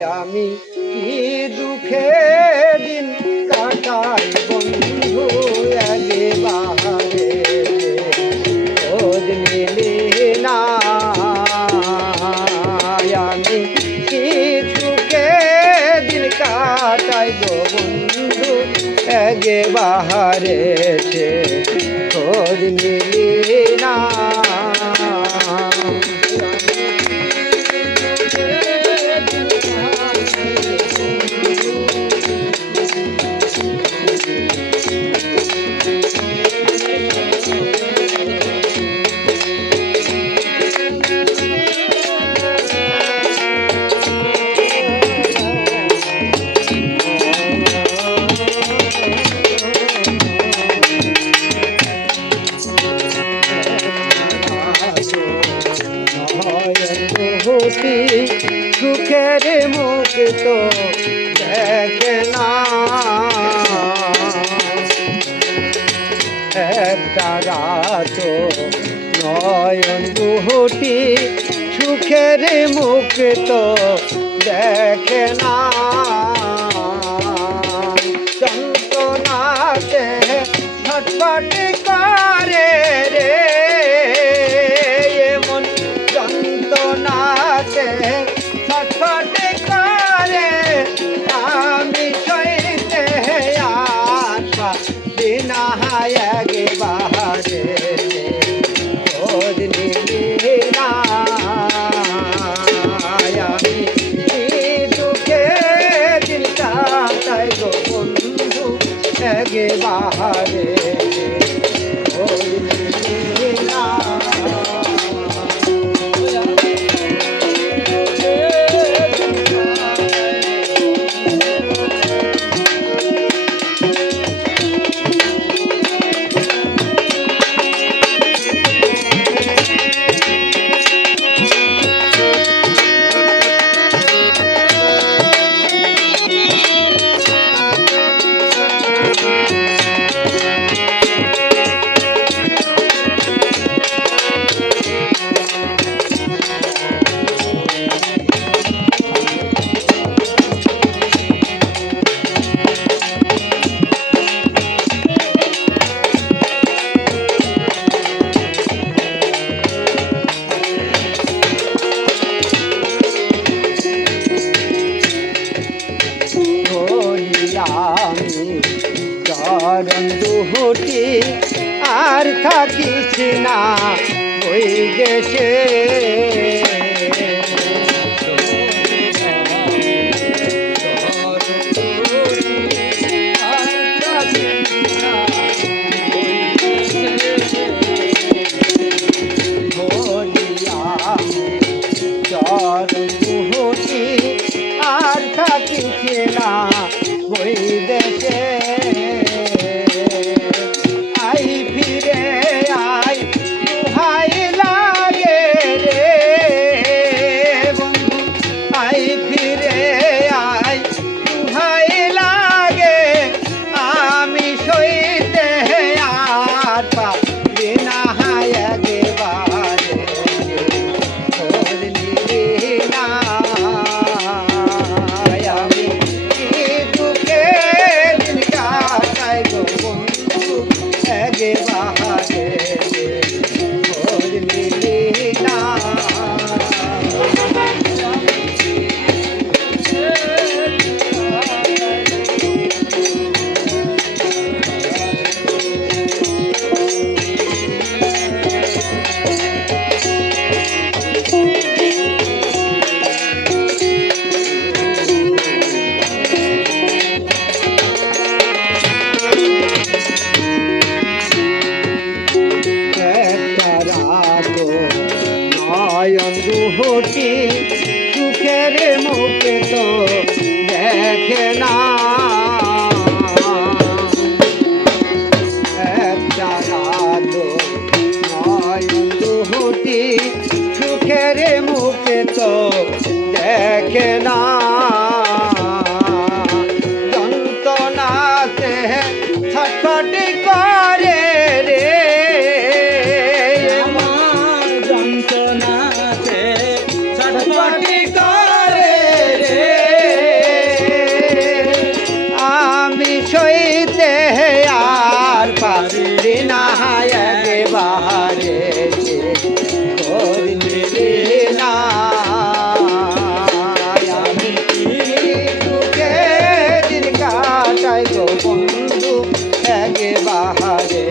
আমি কি দুঃখে দিন কাটাই বন্ধু আগে বাহারে খোঁজ নিলি না। আমি কি সুখে দিন কাটাই গো বন্ধু আগে বাহারে খোঁজ নিলি না। সুখের মুখ তো দেখে না, একটা রাত নয়ন দুটি সুখের মুখ তো দেখে না। যন্ত্রণাতে ছটফট করে রে এমন যন্ত্রণাতে ছটফট করে আমি সইতে আসা বিনা আগে বাহারে খোঁজ নিলি না। আমি কি দুঃখে দিন কাটাই গো বন্ধু আগে বাহারে খোঁজ নিলি না। চরণ দুটি আর থাকিস না ওই দেশে, চরণ দুটি আর থাকিস না ওই দেশে। আই ফিরে আই দুহাই লাগে রে বাহারে